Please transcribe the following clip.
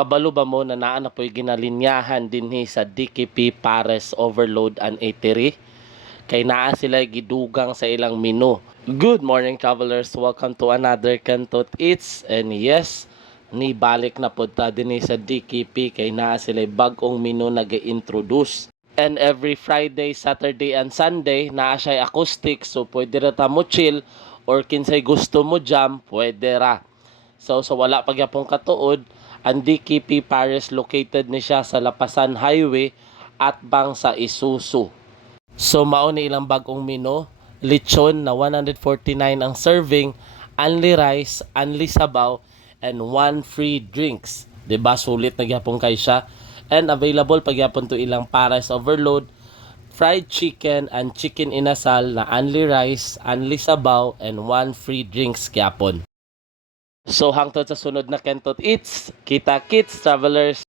Kabalo ba mo na naa na po'y ginalinyahan dinhi sa DKP Pares Overload and Eatery? Kay naa sila gidugang sa ilang menu. Good morning travelers, welcome to another Kantot Eats. And yes, ni balik na po ta dinhi sa DKP kay naa sila bagong menu nag-introduce. And every Friday, Saturday, and Sunday, naa siya acoustic. So, pwede ra ta mo chill or kinsay gusto mo jam, pwede ra. So, wala pagyapong katuod, ang DKP Paris located ni siya sa Lapasan Highway at bang sa Isuzu. So, mao ni ilang bagong menu. Lechon na 149 ang serving, only rice, only sabaw, and 1 free drinks. Diba? Sulit na gyapon kay siya. And available pagyapon to ilang Pares Overload, fried chicken and chicken inasal na only rice, only sabaw, and 1 free drinks gyapon. So hangtod sa sunod na Kantot Eats, kita kits travelers.